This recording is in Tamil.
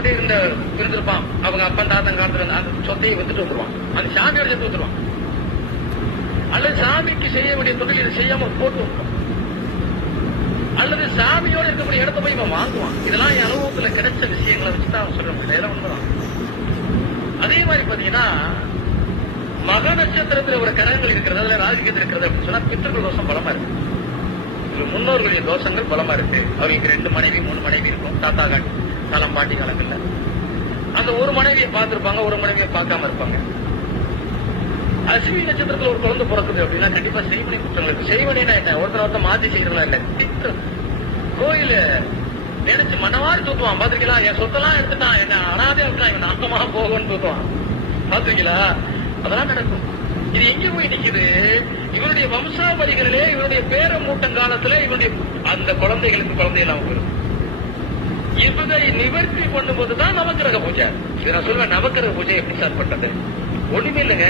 அவங்ககிட்ட இருந்திருப்பான். அவங்க அப்பன் தாத்தன் காலத்துல அந்த சொத்தையை வித்துட்டு வந்துருவான். அது சாமியோட சேர்த்து வந்துருவான். அல்லது சாமிக்கு செய்ய வேண்டிய தொழில் இதை செய்யாம போட்டு வந்துருவான். அல்லது சாமியோட இருக்கக்கூடிய இடத்த போய் இவன் வாங்குவான். இதெல்லாம் என் அனுபவத்துல கிடைச்ச விஷயங்களை வச்சுதான் அவன் சொல்ற முடியல. உண்மைதான். அதே மாதிரி பாத்தீங்கன்னா மக நட்சத்திரத்துல ஒரு கிரகங்கள் இருக்கிறது, அதுல ராஜகீயத்தில் இருக்கிறது அப்படின்னு சொன்னா பித்தர்கள் தோஷம் பலமா இருக்கு. முன்னோர்களுடைய தோஷங்கள் பலமா இருக்கு. அவங்களுக்கு 2 மனைவி 3 மனைவி இருக்கும். தாத்தா காலம் பாட்டி காலங்கள்ல அந்த ஒரு மனைவியை பார்த்திருப்பாங்க, ஒரு மனைவியை பார்க்காம இருப்பாங்க. அஸ்வினி நட்சத்திரத்துல ஒரு குழந்தை பிறக்குது அப்படின்னா கண்டிப்பா செய்வனை குற்றங்கள் இருக்கு. செய்வனைனா என்ன? ஒருத்தர் மாத்தி செய்யறதா இல்ல. கோயில நினைச்சு மனவாரி தூத்துவான். பாத்திருக்கீங்களா? என் சொத்தெல்லாம் எடுத்துட்டான், என்ன அனாதே விட்டான், இவன் நாக்கமா போகணும்னு தூத்துவான். பாத்திருக்கீங்களா? அதெல்லாம் நடக்கும். இது எங்க போய் நிக்குது? இவருடைய வம்சாவளிகளிலே இவருடைய பேர மூட்டம் காலத்துல இவருடைய அந்த குழந்தைகளுக்கு குழந்தை எல்லாம் வரும். இவரை நிவர்த்தி பண்ணும்போதுதான் நவக்கிரக பூஜை. இதை நான் சொல்லுவேன், நவக்கிரக பூஜை எப்படி ஸ்டார்ட் பண்றது? ஒண்ணுமே இல்லைங்க.